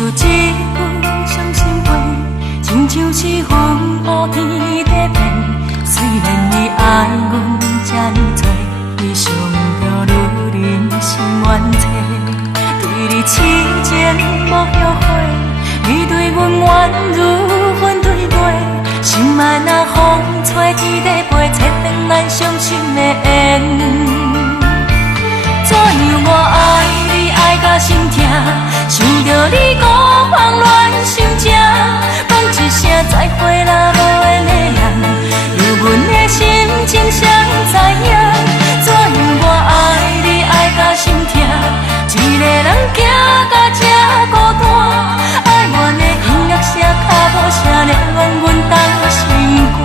出一句伤心话，亲像是云雾天在变。虽然你爱阮这呢多，你想着愈人心怨切，对你痴情无后悔，你对阮怨如云对月，心爱若风吹天在飞，切断咱伤心的缘。怎样我爱你爱到心痛，想着你孤芳乱想这，讲一声再会啦，无缘的人，有阮的心情谁知影？怎样我爱你爱到心痛，一个人行到这孤单，爱阮的音乐声脚步声，连阮当心肝。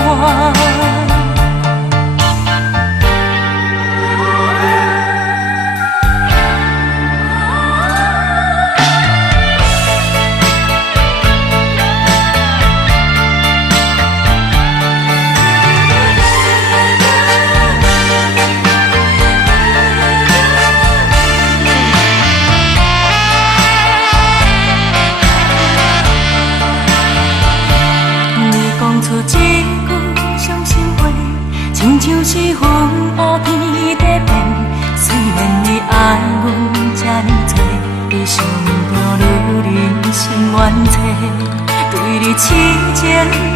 亲像是云雾天在变，虽然你爱阮这呢多，你想着愈人心怨切，对你痴情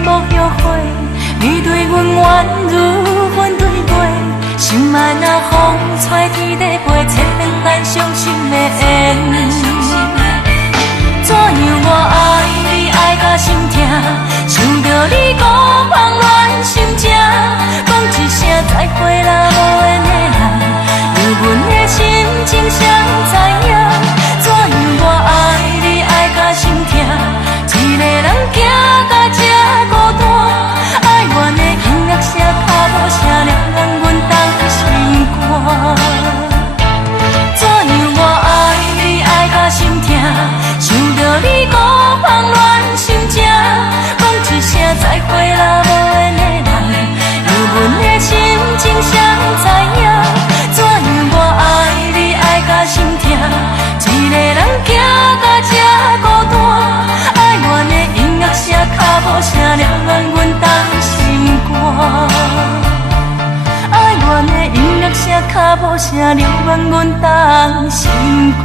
无后悔，你对阮怨如云对月，心爱若风吹天在飞，切断咱伤心的缘。怎样我爱你爱到心痛，想着你孤芳乱想这，讲一声再会啦，无缘的人，有阮的心情谁知影？怎样我爱你爱到心痛，一个人行到这孤单，爱阮的音乐声脚步声，连阮当心肝。怎样我爱你爱到心痛，想着你孤芳乱想这，讲一声再会啦，无缘的人，有阮的心情谁知影？怎样我爱你爱到心痛，一个人行到这孤单，爱阮的音乐声脚步声，连阮当心肝。爱阮的音乐声脚步声，流阮当心肝。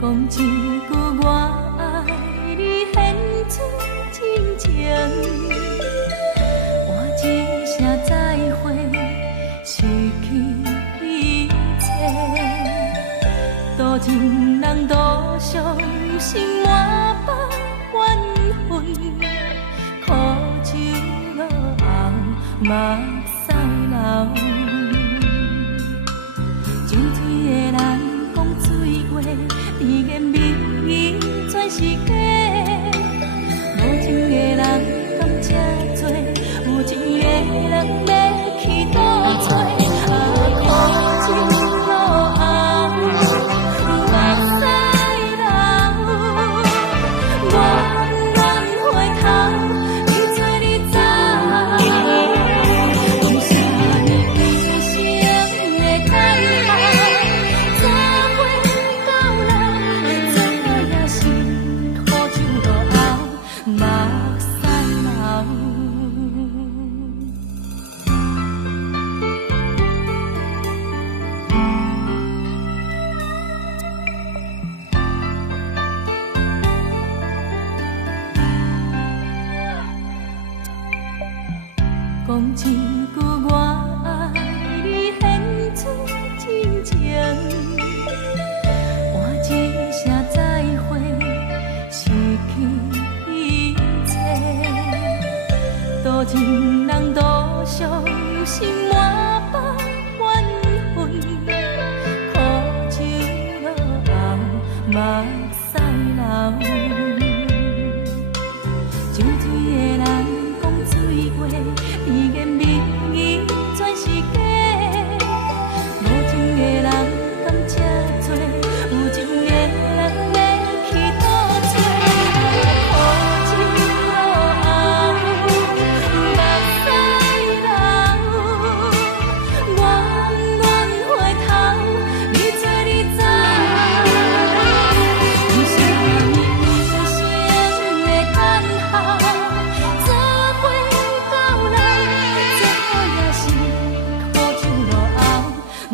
讲一句我爱你，献出真情，换一声再会，失去一切。多情人多伤心，满腹怨恨，苦酒落喉，目屎流。酒醉的人讲醉话，甜言蜜语全是假。无情的人敢这多，有情的人要去倒找？苦酒落喉，目屎流。怨怨回头，你做你知。为啥呢？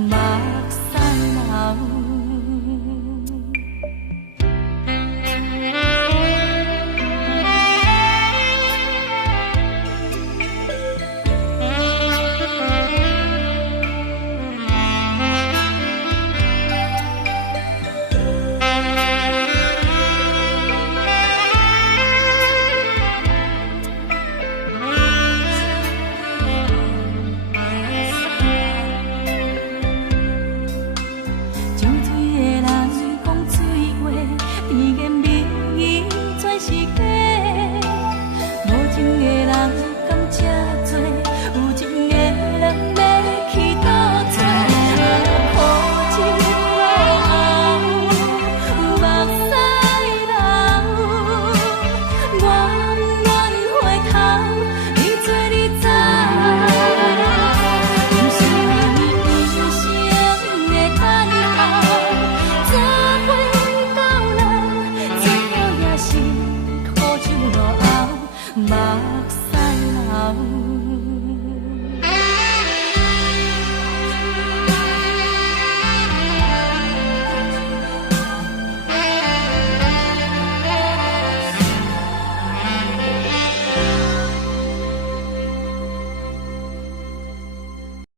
目屎。